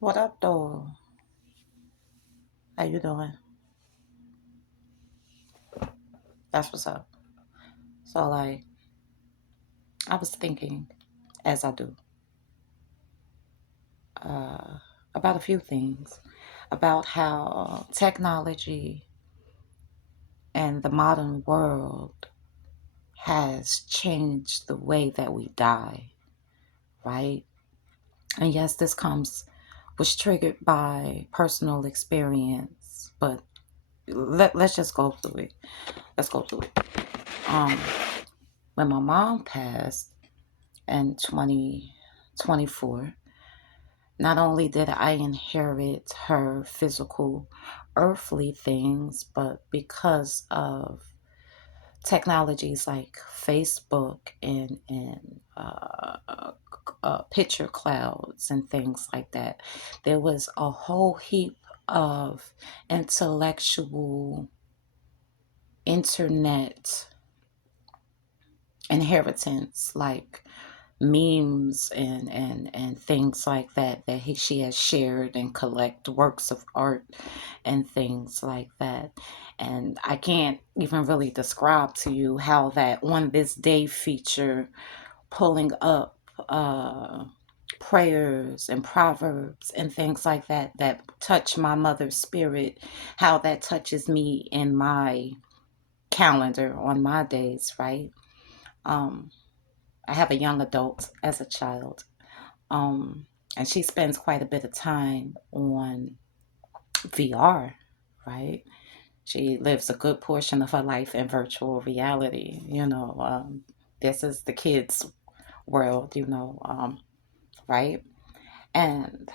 What up, though? How you doing? That's what's up. So, like, I was thinking, as I do, uh, about a few things, about how technology and the modern world has changed the way that we die, right? And yes, was triggered by personal experience, but let's just go through it. Let's go through it. Um, when my mom passed in 2024, not only did I inherit her physical, earthly things, but because of technologies like Facebook and picture clouds and things like that, there was a whole heap of intellectual internet inheritance, like memes and things like that she has shared and collect works of art and things like that. And I can't even really describe to you how that on this day feature pulling up prayers and proverbs and things like that that touch my mother's spirit, how that touches me in my calendar on my days, right? um I have a young adult as a child, um, and she spends quite a bit of time on VR, right? She lives a good portion of her life in virtual reality. This is the kids' world, right? And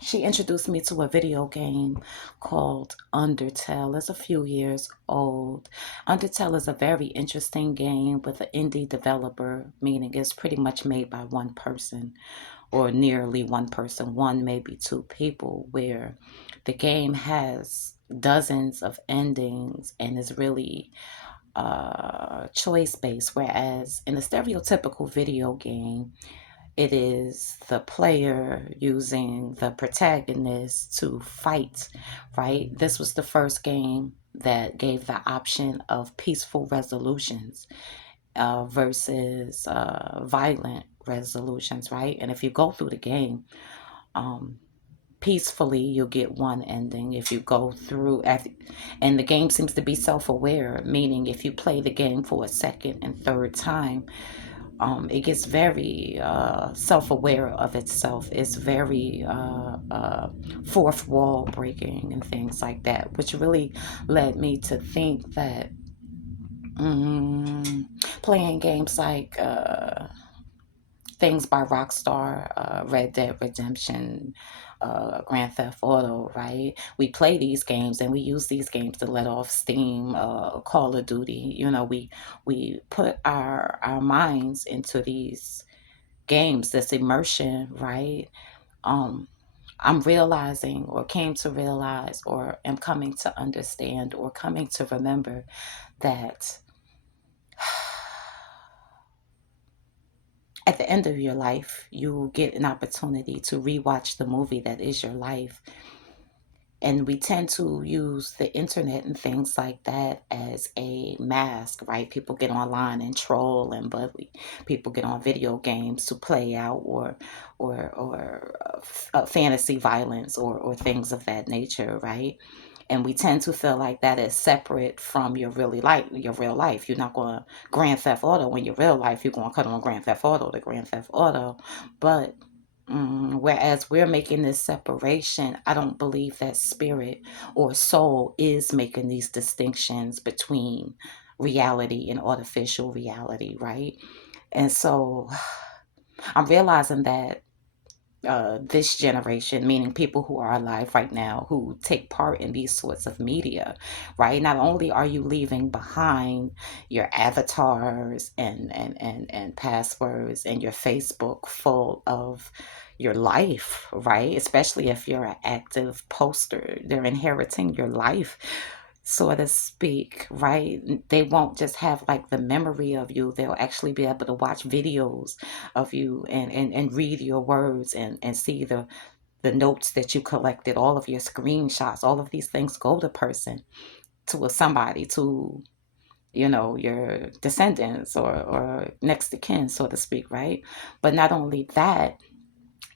she introduced me to a video game called Undertale. It's a few years old. Undertale is a very interesting game with an indie developer, meaning it's pretty much made by one person or nearly one person, one, maybe two people, where the game has dozens of endings and is really choice based. Whereas in a stereotypical video game, it is the player using the protagonist to fight, right? This was the first game that gave the option of peaceful resolutions versus violent resolutions, right? And if you go through the game um, peacefully, you'll get one ending. If you go through, and the game seems to be self aware, meaning if you play the game for a second and third time, it gets very self aware of itself. It's very fourth wall breaking and things like that, which really led me to think that. Mm, Playing games like things by Rockstar, Red Dead Redemption, Grand Theft Auto, right? We play these games and we use these games to let off steam. Call of Duty, we put our minds into these games, this immersion, right? Um, I'm realizing, or came to realize, or am coming to understand, or coming to remember that at the end of your life, you get an opportunity to rewatch the movie that is your life. And we tend to use the internet and things like that as a mask, right? People get online and troll and bully. People get on video games to play out or fantasy violence or things of that nature, right? And we tend to feel like that is separate from your real life. You're not going to Grand Theft Auto in your real life. You're going to cut on Grand Theft Auto to Grand Theft Auto, but whereas we're making this separation, I don't believe that spirit or soul is making these distinctions between reality and artificial reality, right? And so I'm realizing that this generation, meaning people who are alive right now, who take part in these sorts of media, right? Not only are you leaving behind your avatars and passwords and your Facebook full of your life, right? Especially if you're an active poster, they're inheriting your life, so to speak, right? They won't just have like the memory of you, they'll actually be able to watch videos of you and read your words and see the the notes that you collected, all of your screenshots, all of these things go to person, to a somebody, to your descendants or next to kin, so to speak, right? But not only that,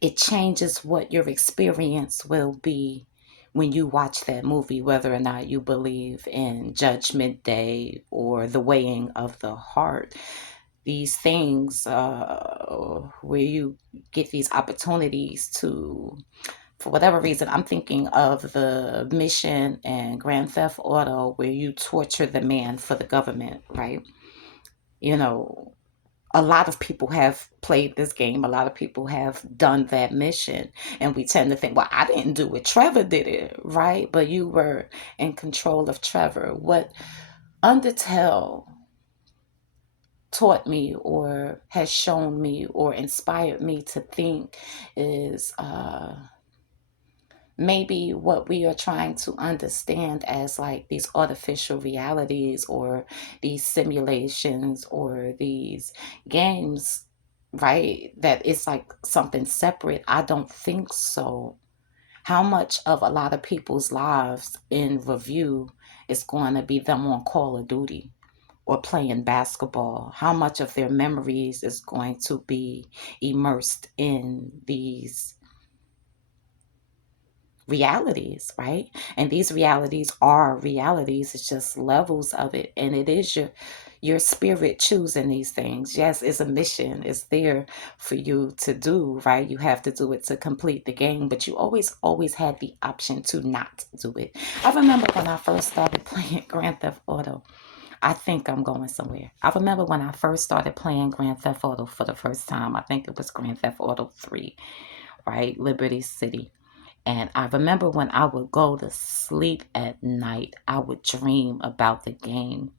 it changes what your experience will be when you watch that movie, whether or not you believe in Judgment Day or the weighing of the heart. These things, where you get these opportunities to, for whatever reason, I'm thinking of the mission and Grand Theft Auto where you torture the man for the government, right? You know, a lot of people have played this game. A lot of people have done that mission. And we tend to think, well, I didn't do it. Trevor did it, right? But you were in control of Trevor. What Undertale taught me or has shown me or inspired me to think is, maybe what we are trying to understand as like these artificial realities or these simulations or these games, right? That it's like something separate. I don't think so. How much of a lot of people's lives in review is going to be them on Call of Duty or playing basketball? How much of their memories is going to be immersed in these realities, right? And these realities are realities. It's just levels of it, and it is your spirit choosing these things. Yes, it's a mission. It's there for you to do, right? You have to do it to complete the game, but you always had the option to not do it. I remember when I first started playing Grand Theft Auto. I think I'm going somewhere. I remember when I first started playing Grand Theft Auto for the first time. I think it was Grand Theft Auto 3, right? Liberty City. And I remember when I would go to sleep at night, I would dream about the game.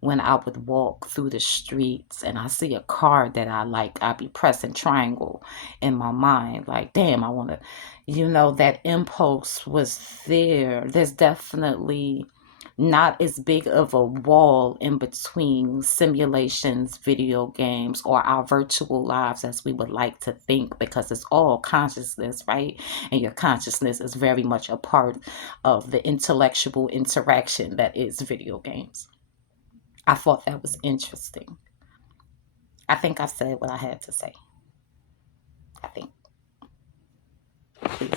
When I would walk through the streets and I see a car that I like, I'd be pressing triangle in my mind, like, damn, I want to, that impulse was there. There's definitely not as big of a wall in between simulations, video games, or our virtual lives as we would like to think, because it's all consciousness, right? And your consciousness is very much a part of the intellectual interaction that is video games. I thought that was interesting. I think I said what I had to say. I think. Please.